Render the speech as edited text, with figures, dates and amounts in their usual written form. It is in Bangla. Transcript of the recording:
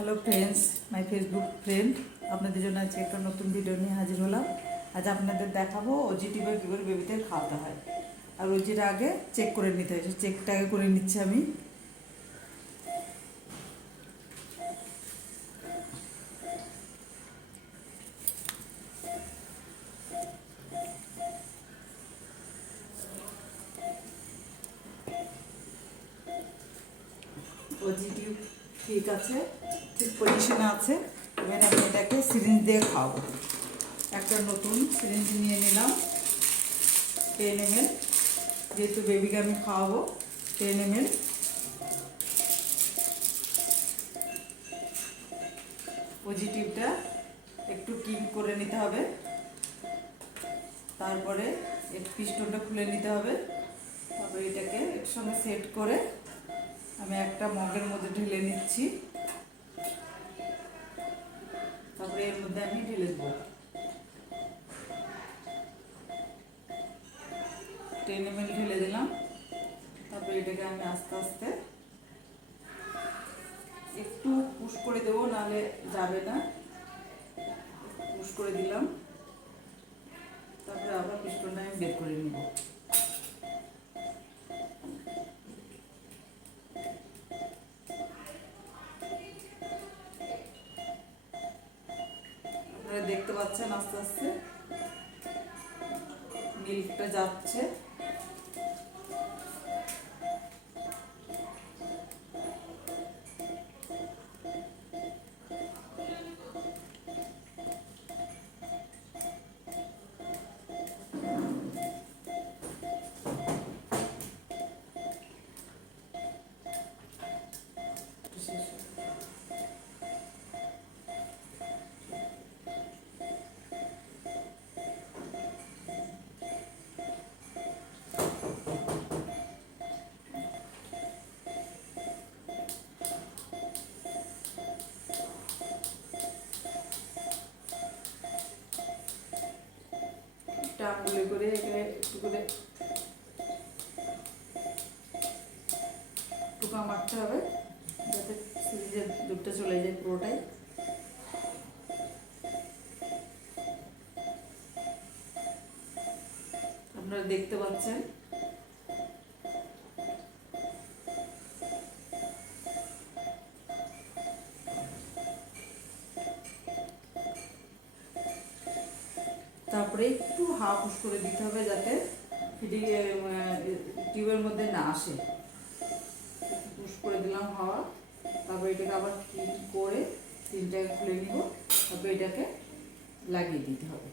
Hello friends, my Facebook friend, আপনাদের জন্য আজকে একটা নতুন ভিডিও নিয়ে হাজির হলাম। আজ আপনাদের দেখাবো ওজি টিউবে কী করে বেবিদের খাওয়াতে হয়। আর ওজিটা আগে চেক করে নিতে হয়, চেকটা আগে করে নিচ্ছি আমি। ওজি টিউব ঠিক আছে, ঠিক পজিশনে আছে। এবার আমি এটাকে সিরিঞ্জ দিয়ে খাওয়াবো। একটা নতুন সিরিঞ্জ নিয়ে নিলাম 10 ml, যেহেতু বেবিকে আমি খাওয়াবো 10 ml। ওজি টিউবটা একটু ক্লিন করে নিতে হবে, তারপরে এর পিস্টনটা খুলে নিতে হবে। তারপরে এটাকে একসঙ্গে সেট করে আমি একটা মগের মধ্যে ঢেলে নিচ্ছি। তারপরে এর মধ্যে আমি ঢেলে দেবো 10 ml ঢেলে দিলাম। তারপরে এটাকে আমি আস্তে আস্তে একটু পুশ করে দেবো, নাহলে যাবে না। পুশ করে দিলাম, তারপরে আবার পিস্টনটা আমি বের করে নিব। আপনারা দেখতে পাচ্ছেন আস্তে আস্তে মিল্কটা যাচ্ছে। আঙুলে করে এখানে একটু করে টোকা মারতে হবে, যাতে সিরিজের দুধটা চলে যায় পুরোটাই। আপনারা দেখতে পাচ্ছেন তারপরে একটু হাওয়া পুশ করে দিতে হবে, যাতে টিউবের মধ্যে না আসে। পুশ করে দিলাম হাওয়া। তারপরে এটাকে আবার ক্লিন করে তিনটাকে খুলে নিব। তারপরে এটাকে লাগিয়ে দিতে হবে।